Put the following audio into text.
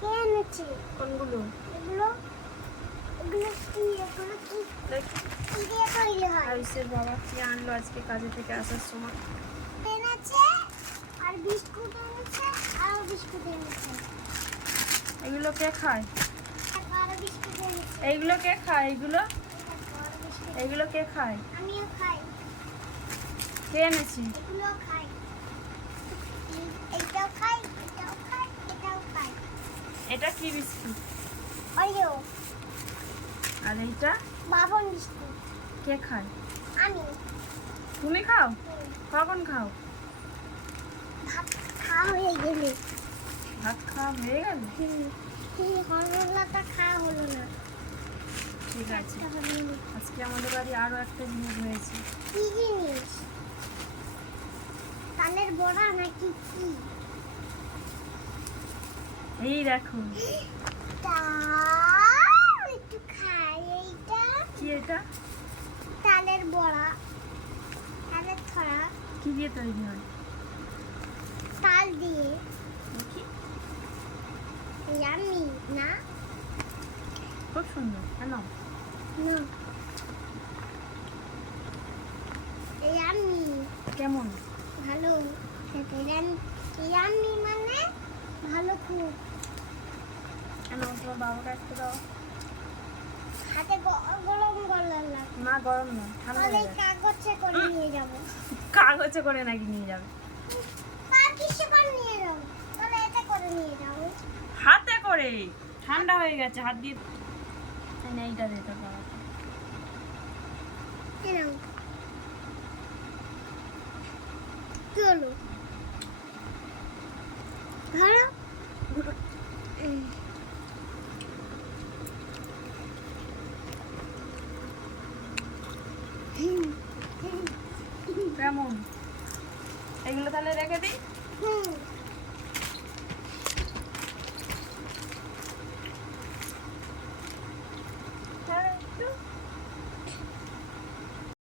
কে এনেছে? কোনগুলো? এগুলো এগুলো কি দেখি কি দিয়ে তৈরি হয়? আয়ুষের বাবা কি আনলো আজকে কাজে থেকে আসার সময়। এনেছে আর বিস্কুট এনেছে আর বিস্কুট এনেছে। এগুলো কে খায়? আর বিস্কুট এনেছে। এইগুলো কে খায়? এগুলো আর বিস্কুট। এইগুলো কে খায়? আমিও খাই। কে এনেছি? এগুলো খাই। এইটাও খাই, এটাও খাই, এটাও খাই। এটা কি বিস্কুট? ওরিও। আর এইটা বাবন বিস্কুট। কে খায়? আমি। তুমি খাও? কখন খাও? ভাত খাওয়া হয়ে গেলে। ভাত খাওয়া হয়ে গেল? হরলাটা খাওয়া হলো না। ঠিক আছে। একটা হলো। আজকে আমাদের বাড়ি আরো একটা জিনিস হয়েছে। কি জিনিস? তালের বড়া নাকি কি? এই দেখো। তাল একটু খাই এইটা। কি এটা? তালের বড়া। তালের ছড়া। কি দিয়ে তৈরি হয়? তাল দিয়ে। দেখি। ইয়ামি না? খুব সুন্দর। কেন? না। ইয়ামি। কেমন? ভালো খেতে। ইয়ামি মানে ভালো খুব। কেন তোমার বাবাকে একটা দাও। হাতে গরম গরম লাগে। না গরম না, ঠান্ডা তাহলে হয়ে যাবে। কাগজে করে নিয়ে যাবো। কাগজে করে নাকি নিয়ে যাবে? আর কিসে করে নিয়ে যাবো? তাহলে এতে করে নিয়ে যাবো। হাতে করে। ঠান্ডা হয়ে গেছে, হাত দিয়ে। এই নে, এইটা দে তোর বাবাকে। এই নাও। কি হলো? ধরো। কেমন? এগুলো তাহলে রেখে দিই। হুম